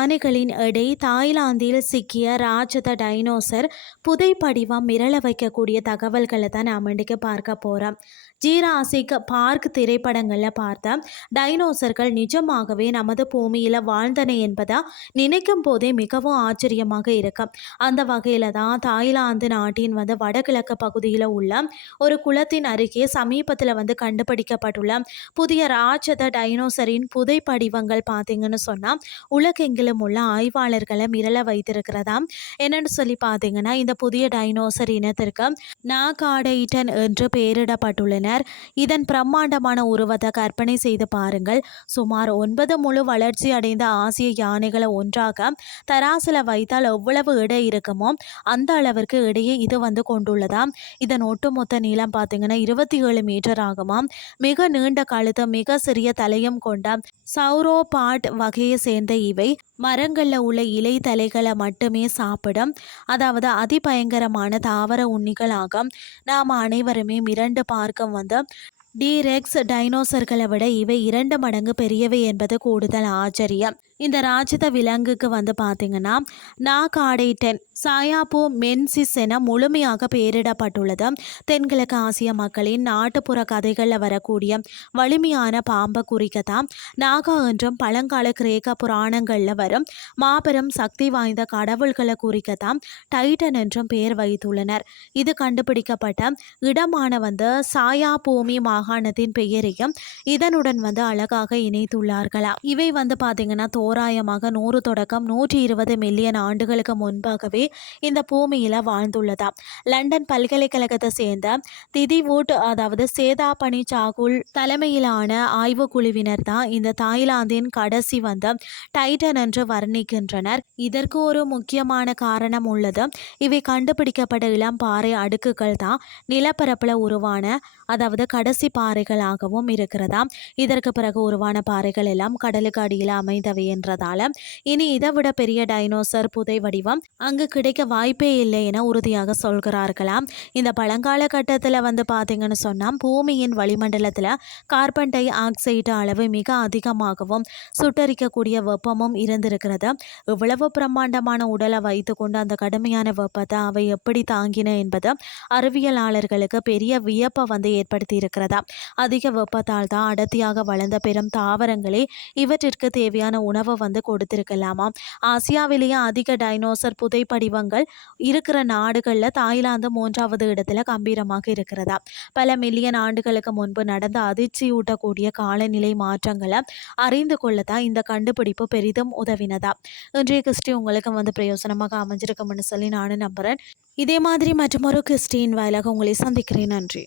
யானைகளின் எடை தாய்லாந்தில் சிக்கிய ராட்சத டைனோசர் புதைப்படிவம் மிரள வைக்கக்கூடிய தகவல்களை தான் நாம் இன்றைக்கு பார்க்க போகிறோம். ஜீராசிக் பார்க் திரைப்படங்களில் பார்த்த டைனோசர்கள் நிஜமாகவே நமது பூமியில் வாழ்ந்தன என்பதை நினைக்கும் போதே மிகவும் ஆச்சரியமாக இருக்கும். அந்த வகையில் தான் தாய்லாந்து நாட்டின் வடகிழக்கு பகுதியில் உள்ள ஒரு குளத்தின் அருகே சமீபத்தில் கண்டுபிடிக்கப்பட்டுள்ள புதிய ராட்சத டைனோசரின் புதைப்படிவங்கள் பார்த்தீங்கன்னு சொன்னால் உலகெங்கிலும் உள்ள ஆய்வாளர்களை மிரள வைத்திருக்கிறதாம். என்னன்னு சொல்லி பார்த்தீங்கன்னா, இந்த புதிய டைனோசர் இனத்திற்கு நாகாடைட்டன் என்று பெயரிடப்பட்டுள்ளனர். இதன் பிரம்மாண்டமான உருவத்தை கற்பனை செய்து பாருங்கள். சுமார் 9 முழு வளர்ச்சி அடைந்த ஆசிய யானைகளை ஒன்றாக தராசில் வைத்தால் எவ்வளவு எடை இருக்குமோ அந்த அளவிற்கு எடையை இது கொண்டுள்ளதாம். இதன் ஒட்டுமொத்த நீளம் பார்த்தீங்கன்னா 27 மீட்டர் ஆகுமாம். மிக நீண்ட கழுத்து, மிக சிறிய தலையும் கொண்ட சௌரோபாட் வகையை சேர்ந்த இவை மரங்களில் உள்ள இலை தலைகளை மட்டுமே சாப்பிடும். அதாவது அதிபயங்கரமான தாவர உண்ணிகளாக நாம் அனைவருமே மிரண்டு பார்க்கும் டீரெக்ஸ் டைனோசர்களை விட இவை 2 மடங்கு பெரியவை என்பது கூடுதல் ஆச்சரியம். இந்த ராட்சத விலங்குக்கு பார்த்தீங்கன்னா நாகாடைட்டன் சாயாபோ மென்சிஸ் என முழுமையாக பெயரிடப்பட்டுள்ளது. தென்கிழக்கு ஆசிய மக்களின் நாட்டுப்புற கதைகளில் வரக்கூடிய வலிமையான பாம்பை குறிக்கத்தான் நாகா என்றும், பழங்கால கிரேக்க புராணங்களில் வரும் மாபெரும் சக்தி வாய்ந்த கடவுள்களை குறிக்கத்தான் டைட்டன் என்றும் பெயர் வைத்துள்ளனர். இது கண்டுபிடிக்கப்பட்ட இடமான சாயா பூமி மாகாணத்தின் பெயரையும் இதனுடன் அழகாக இணைத்துள்ளார்களாம். இவை பார்த்தீங்கன்னா தோராயமாக 100 தொடக்கம் 120 மில்லியன் ஆண்டுகளுக்கு முன்பாகவே இந்த பூமியில வாழ்ந்துள்ளதா. லண்டன் பல்கலைக்கழகத்தை சேர்ந்த திதிவுட் அதாவது சேதாபனி சாகுல் தலைமையிலான ஆய்வு குழுவினர் தான் இந்த தாய்லாந்தின் கடைசி டைட்டன் என்று வர்ணிக்கின்றனர். இதற்கு ஒரு முக்கியமான காரணம் உள்ளது. இவை கண்டுபிடிக்கப்பட்ட இளம் பாறை அடுக்குகள் தான் நிலப்பரப்புல உருவான அதாவது கடைசி பாறைகளாகவும் இருக்கிறதா. இதற்கு பிறகு உருவான பாறைகள் எல்லாம் கடலுக்கு அடியில் அமைந்தவை என்றதால இனி இதை விட பெரிய டைனோசர் புதை வடிவம் அங்கு கிடைக்க வாய்ப்பே இல்லை என உறுதியாக சொல்கிறார்களாம். இந்த பழங்கால கட்டத்தில் பார்த்தீங்கன்னு சொன்னால் பூமியின் வளிமண்டலத்தில் கார்பன் டை ஆக்சைடு அளவு மிக அதிகமாகவும் சுட்டரிக்கக்கூடிய வெப்பமும் இருந்திருக்கிறது. இவ்வளவு பிரம்மாண்டமான உடலை வைத்து கொண்டு அந்த கடுமையான வெப்பத்தை அவை எப்படி தாங்கின என்பது அறிவியலாளர்களுக்கு பெரிய வியப்பை ஏற்படுத்தி இருக்கிறதா. அதிக வெப்பத்தால் தான் அடர்த்தியாக வளர்ந்த பெரும் தாவரங்களே இவற்றிற்கு தேவையான உணவை கொடுத்திருக்கலாமா. ஆசியாவிலேயே அதிக டைனோசர் புதைப்படிவங்கள் இருக்கிற நாடுகளில் தாய்லாந்து 3வது இடத்துல கம்பீரமாக இருக்கிறதா. பல மில்லியன் ஆண்டுகளுக்கு முன்பு நடந்த அதிர்ச்சியூட்டக்கூடிய காலநிலை மாற்றங்களை அறிந்து கொள்ளத்தான் இந்த கண்டுபிடிப்பு பெரிதும் உதவினதா. இன்றைய கிறிஸ்டி உங்களுக்கு பிரயோசனமாக அமைஞ்சிருக்கும்னு சொல்லி நானும் நம்புறேன். இதே மாதிரி மற்றொரு கிறிஸ்டின் வாயிலாக உங்களை சந்திக்கிறேன். நன்றி.